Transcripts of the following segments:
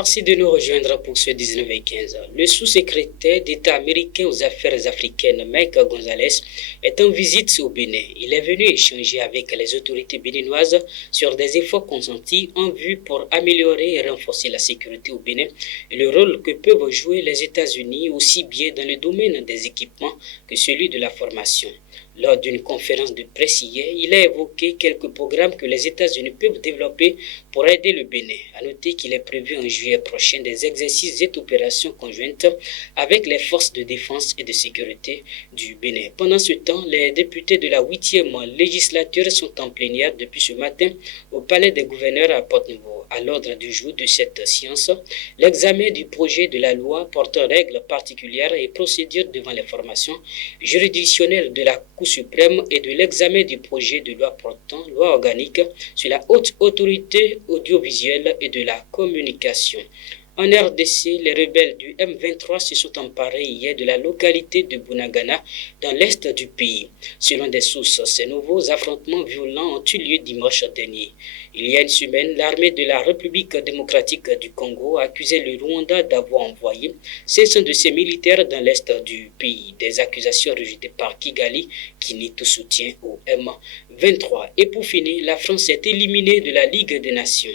Merci de nous rejoindre pour ce 19h15. Le sous-secrétaire d'État américain aux affaires africaines, Mike Gonzalez, est en visite au Bénin. Il est venu échanger avec les autorités béninoises sur des efforts consentis en vue pour améliorer et renforcer la sécurité au Bénin et le rôle que peuvent jouer les États-Unis aussi bien dans le domaine des équipements que celui de la formation. Lors d'une conférence de presse hier, il a évoqué quelques programmes que les États-Unis peuvent développer pour aider le Bénin. À noter qu'il est prévu en juillet prochain des exercices et opérations conjointes avec les forces de défense et de sécurité du Bénin. Pendant ce temps, les députés de la 8e législature sont en plénière depuis ce matin au Palais des gouverneurs à Porte-Nouveau. À l'ordre du jour de cette séance, l'examen du projet de la loi portant règles particulières et procédures devant les formations juridictionnelles de la Cour suprême et de l'examen du projet de loi portant loi organique sur la haute autorité audiovisuelle et de la communication. En RDC, les rebelles du M23 se sont emparés hier de la localité de Bunagana dans l'est du pays. Selon des sources, ces nouveaux affrontements violents ont eu lieu dimanche dernier. Il y a une semaine, l'armée de la République démocratique du Congo a accusé le Rwanda d'avoir envoyé 500 de ses militaires dans l'est du pays. Des accusations rejetées par Kigali qui nie tout soutien au M23. Et pour finir, la France est éliminée de la Ligue des Nations.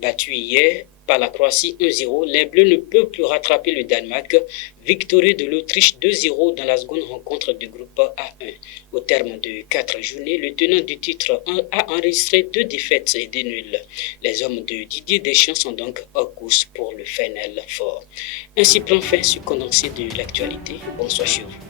Battue hier par la Croatie 1-0, les Bleus ne peuvent plus rattraper le Danemark, victorieux de l'Autriche 2-0 dans la seconde rencontre du groupe A1. Au terme de 4 journées, le tenant du titre a enregistré 2 défaites et 2 nuls. Les hommes de Didier Deschamps sont donc en course pour le Final Four. Ainsi prend fin ce condensé de l'actualité. Bonsoir chez vous.